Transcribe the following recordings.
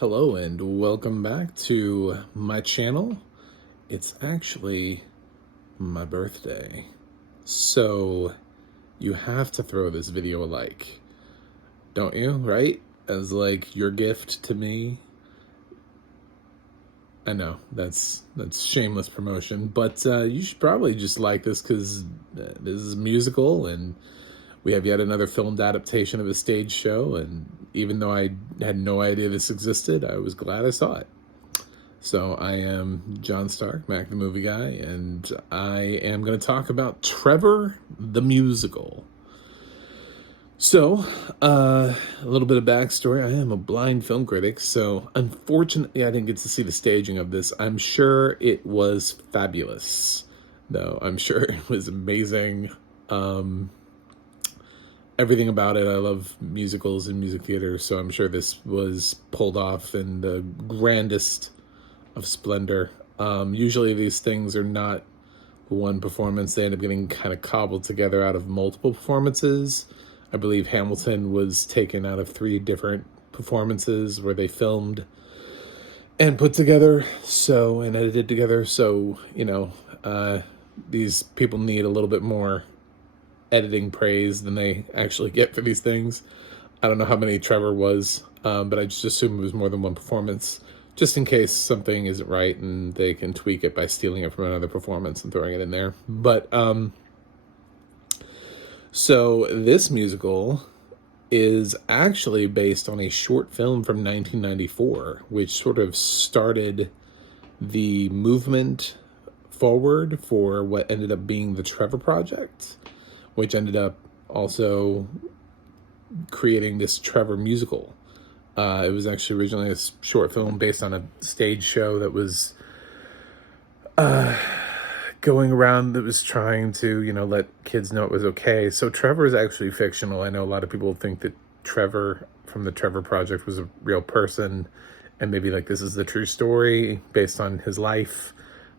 Hello and welcome back to my channel. It's actually my birthday, so you have to throw this video a like, don't you? Right? As like your gift to me. I know that's shameless promotion, but you should probably just like this because this is musical and we have yet another filmed adaptation of a stage show, and even though I had no idea this existed, I was glad I saw it. So I am John Stark, Mac the Movie Guy, and I am going to talk about Trevor the Musical. So, a little bit of backstory. I am a blind film critic, so unfortunately I didn't get to see the staging of this. I'm sure it was fabulous, though. I'm sure it was amazing. Everything about it. I love musicals and music theater, so I'm sure this was pulled off in the grandest of splendor. Usually these things are not one performance. They end up getting kind of cobbled together out of multiple performances. I believe Hamilton was taken out of 3 different performances where they filmed and put together, and edited together. So, these people need a little bit more editing praise than they actually get for these things. I don't know how many Trevor was, but I just assume it was more than one performance, just in case something isn't right and they can tweak it by stealing it from another performance and throwing it in there. But so this musical is actually based on a short film from 1994, which sort of started the movement forward for what ended up being the Trevor Project, which ended up also creating this Trevor musical. It was actually originally a short film based on a stage show that was going around, that was trying to, let kids know it was okay. So Trevor is actually fictional. I know a lot of people think that Trevor from the Trevor Project was a real person, and maybe like this is the true story based on his life,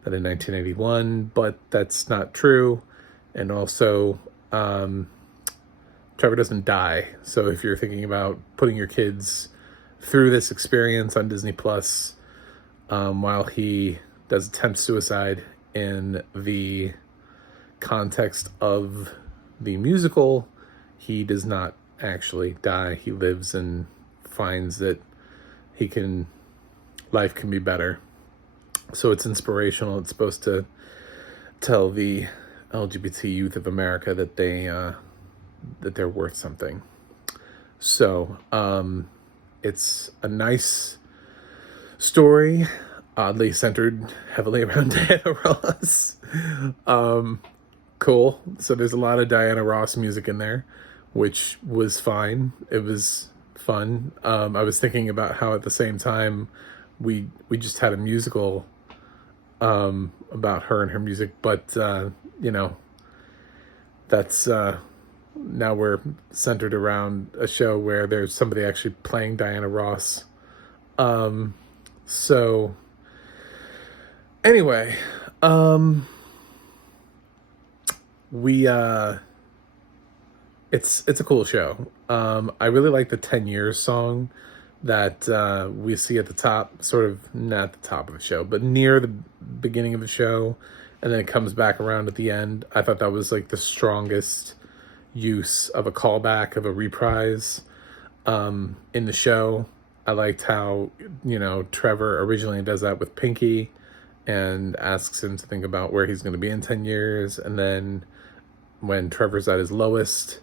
that in 1981, but that's not true. And also, Trevor doesn't die. So if you're thinking about putting your kids through this experience on Disney Plus, while he does attempt suicide in the context of the musical, he does not actually die. He lives and finds that life can be better. So it's inspirational. It's supposed to tell the LGBT youth of America that they're worth something. So it's a nice story, oddly centered heavily around Diana Ross. Cool. So there's a lot of Diana Ross music in there, which was fine. It was fun. I was thinking about how at the same time we just had a musical about her and her music, but that's now we're centered around a show where there's somebody actually playing Diana Ross. So anyway, we it's a cool show. I really like the 10 years song that we see at the top, sort of not at the top of the show, but near the beginning of the show, and then it comes back around at the end. I thought that was like the strongest use of a callback, of a reprise in the show. I liked how, Trevor originally does that with Pinky and asks him to think about where he's going to be in 10 years. And then when Trevor's at his lowest,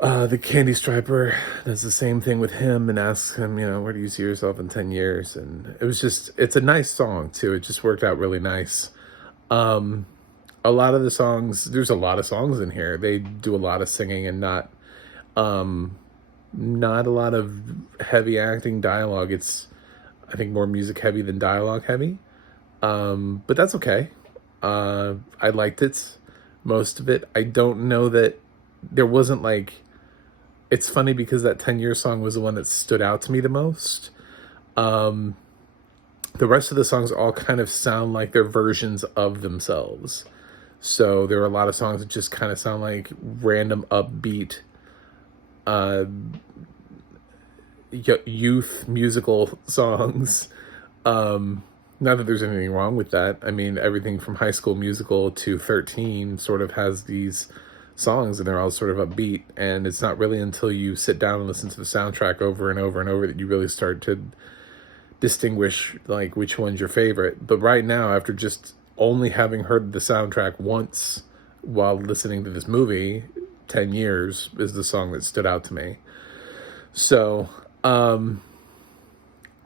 the Candy Striper does the same thing with him and asks him, where do you see yourself in 10 years? And it's a nice song too. It just worked out really nice. A lot of the songs, there's a lot of songs in here. They do a lot of singing and not a lot of heavy acting dialogue. It's, I think, more music heavy than dialogue heavy. But that's okay. I liked it, most of it. I don't know that there wasn't like, it's funny because that 10-year song was the one that stood out to me the most. The rest of the songs all kind of sound like they're versions of themselves. So there are a lot of songs that just kind of sound like random upbeat youth musical songs. Not that there's anything wrong with that. I mean, everything from High School Musical to 13 sort of has these songs, and they're all sort of upbeat. And it's not really until you sit down and listen to the soundtrack over and over and over that you really start to distinguish like which one's your favorite. But right now, after just only having heard the soundtrack once while listening to this movie, 10 years is the song that stood out to me. So,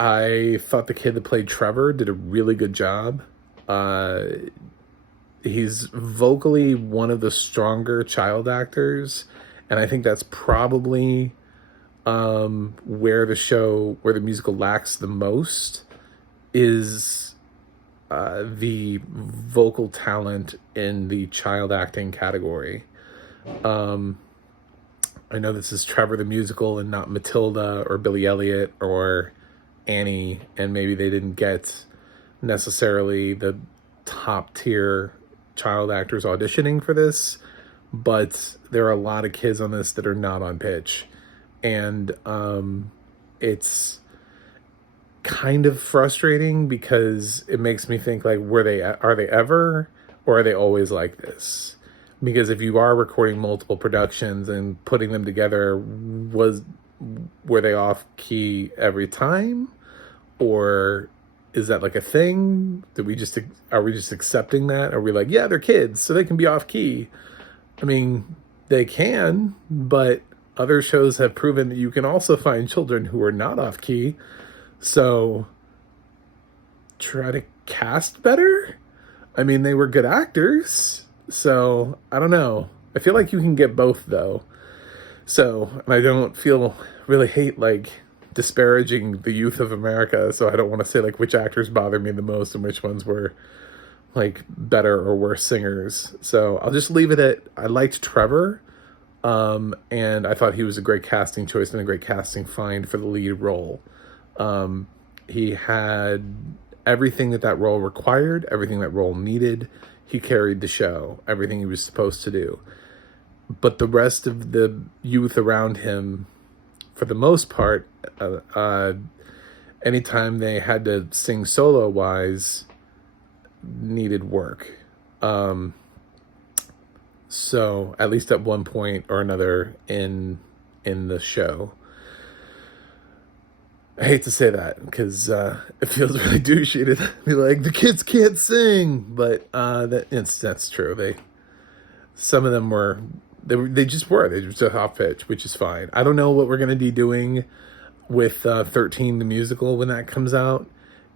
I thought the kid that played Trevor did a really good job. He's vocally one of the stronger child actors, and I think that's probably where the musical lacks the most is the vocal talent in the child acting category. I know this is Trevor the musical and not Matilda or Billy Elliot or Annie, and maybe they didn't get necessarily the top tier child actors auditioning for this, but there are a lot of kids on this that are not on pitch, and it's kind of frustrating because it makes me think like, are they ever, or are they always like this? Because if you are recording multiple productions and putting them together, were they off key every time? Or is that like a thing? Are we just accepting that? Are we like, yeah, they're kids, so they can be off key? I mean, they can, but other shows have proven that you can also find children who are not off key. So try to cast better. I mean, they were good actors. So I don't know. I feel like you can get both though. So I don't really hate like disparaging the youth of America. So I don't want to say like which actors bother me the most and which ones were like better or worse singers. So I'll just leave it at, I liked Trevor. And I thought he was a great casting choice and a great casting find for the lead role. He had everything that role required, everything that role needed. He carried the show, everything he was supposed to do. But the rest of the youth around him, for the most part, anytime they had to sing solo-wise, needed work. So, at least at one point or another in the show. I hate to say that because it feels really douchey to be like, the kids can't sing, but that's true. Some of them were just off pitch, which is fine. I don't know what we're gonna be doing with 13 the musical when that comes out,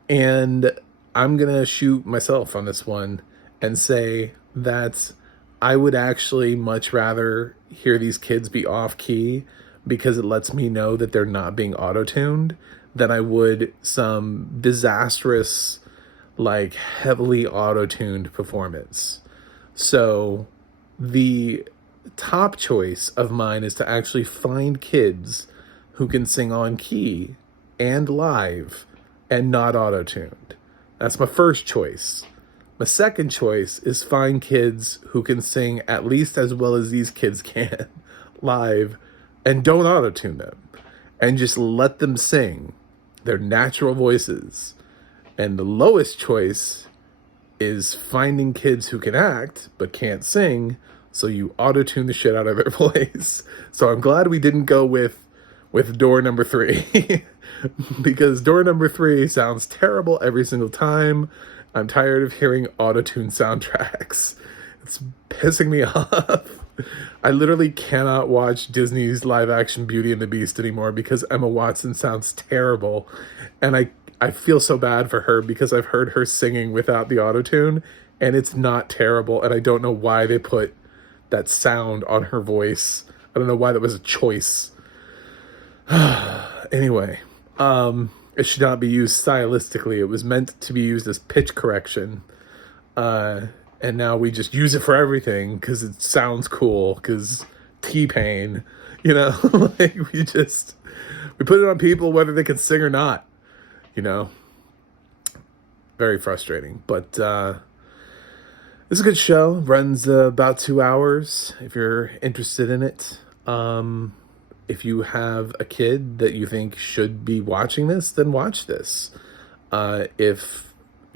and I'm gonna shoot myself on this one and say that I would actually much rather hear these kids be off key because it lets me know that they're not being auto-tuned than I would some disastrous, like heavily auto-tuned performance. So the top choice of mine is to actually find kids who can sing on key and live and not auto-tuned. That's my first choice. My second choice is find kids who can sing at least as well as these kids can live and don't auto-tune them and just let them sing their natural voices. And the lowest choice is finding kids who can act but can't sing, so you auto-tune the shit out of their voice. So I'm glad we didn't go with door number 3 because door number 3 sounds terrible every single time. I'm tired of hearing auto-tune soundtracks. It's pissing me off. I literally cannot watch Disney's live-action Beauty and the Beast anymore because Emma Watson sounds terrible. And I feel so bad for her because I've heard her singing without the auto-tune, and it's not terrible, and I don't know why they put that sound on her voice. I don't know why that was a choice. Anyway, it should not be used stylistically. It was meant to be used as pitch correction. And now we just use it for everything because it sounds cool, because T-Pain, like we put it on people whether they can sing or not, very frustrating. But it's a good show. Runs about 2 hours if you're interested in it. if you have a kid that you think should be watching this, then watch this. If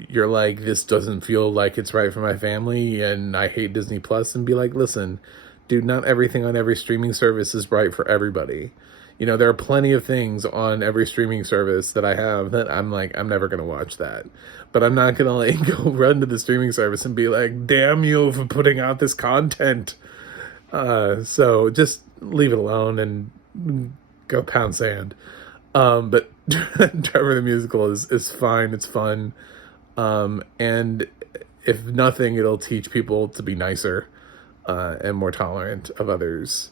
you're like, this doesn't feel like it's right for my family and I hate Disney Plus, and be like, listen, dude, not everything on every streaming service is right for everybody. You know, there are plenty of things on every streaming service that I have that I'm like, I'm never going to watch that. But I'm not going to like go run to the streaming service and be like, damn you for putting out this content. So just leave it alone and go pound sand. But Trevor the Musical is fine. It's fun. And if nothing, it'll teach people to be nicer and more tolerant of others.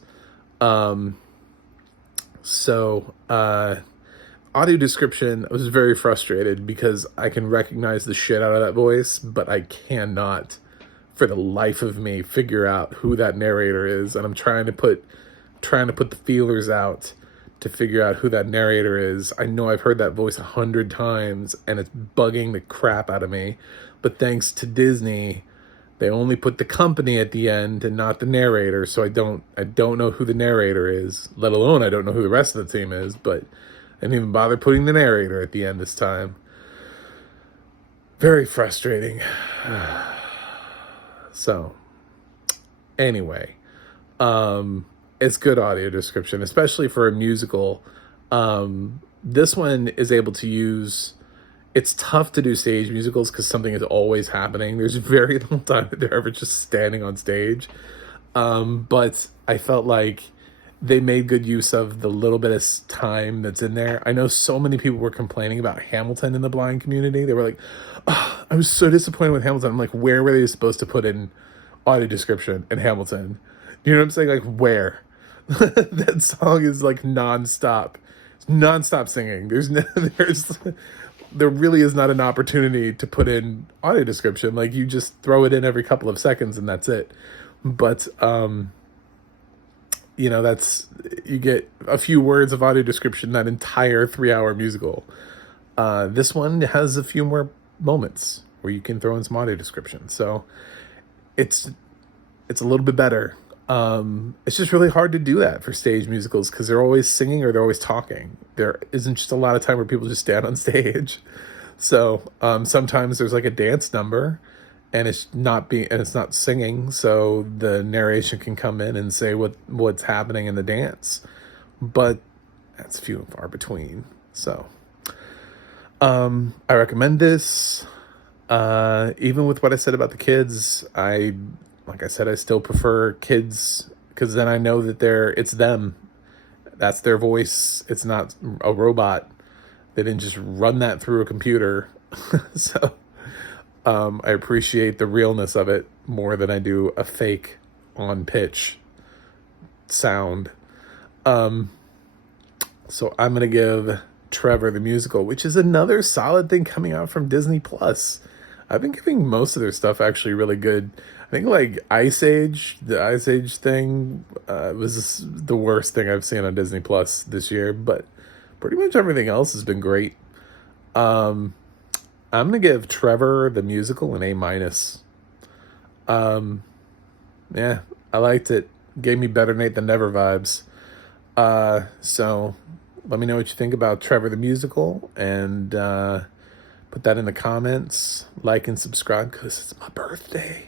Audio description, I was very frustrated because I can recognize the shit out of that voice, but I cannot, for the life of me, figure out who that narrator is. And I'm trying to put the feelers out to figure out who that narrator is. I know I've heard that voice 100 times, and it's bugging the crap out of me. But thanks to Disney, they only put the company at the end and not the narrator, so I don't know who the narrator is, let alone I don't know who the rest of the team is, but I didn't even bother putting the narrator at the end this time. Very frustrating. So, anyway, it's good audio description, especially for a musical. This one is able to use... It's tough to do stage musicals because something is always happening. There's very little time that they're ever just standing on stage. But I felt like they made good use of the little bit of time that's in there. I know so many people were complaining about Hamilton in the blind community. They were like, oh, I was so disappointed with Hamilton. I'm like, where were they supposed to put in audio description in Hamilton? You know what I'm saying? Like, where? That song is like nonstop. It's nonstop singing. There really is not an opportunity to put in audio description. Like, you just throw it in every couple of seconds and that's it. But, you know, you get a few words of audio description that entire 3-hour musical. This one has a few more moments where you can throw in some audio description. So it's a little bit better. It's just really hard to do that for stage musicals because they're always singing or they're always talking. There isn't just a lot of time where people just stand on stage. So sometimes there's like a dance number and it's not singing, so the narration can come in and say what's happening in the dance. But that's few and far between. So I recommend this. Even with what I said about the kids, like I said, I still prefer kids because then I know that it's them. That's their voice. It's not a robot. They didn't just run that through a computer. So I appreciate the realness of it more than I do a fake on pitch sound. So I'm going to give Trevor the Musical, which is another solid thing coming out from Disney Plus. I've been giving most of their stuff actually really good. I think like the Ice Age thing was the worst thing I've seen on Disney Plus this year, but pretty much everything else has been great. I'm gonna give Trevor the Musical an A-. Yeah, I liked it. Gave me Better Nate Than Never vibes. So let me know what you think about Trevor the Musical, and put that in the comments. Like and subscribe because it's my birthday.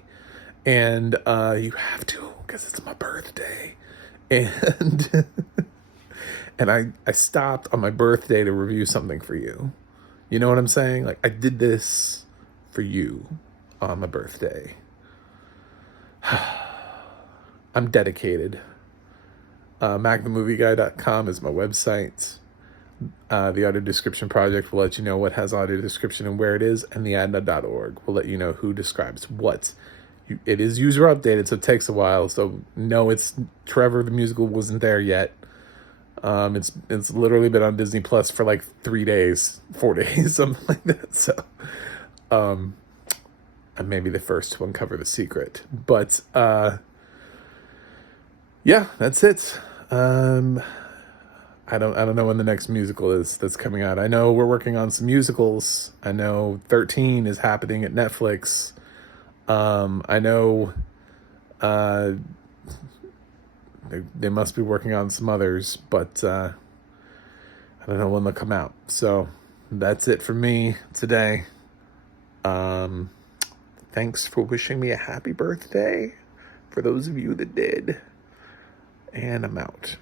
And you have to because it's my birthday. And and I stopped on my birthday to review something for you. You know what I'm saying? Like, I did this for you on my birthday. I'm dedicated. MacTheMovieGuy.com is my website. The audio description project will let you know what has audio description and where it is, and the adna.org will let you know who describes what. It is user updated, so it takes a while. So no, it's Trevor the Musical wasn't there yet. It's literally been on Disney Plus for like 3 days, 4 days, something like that. So I may be the first to uncover the secret, but yeah, that's it. I don't know when the next musical is that's coming out. I know we're working on some musicals. I know 13 is happening at Netflix. I know They must be working on some others, but I don't know when they'll come out. So that's it for me today. Thanks for wishing me a happy birthday, for those of you that did. And I'm out.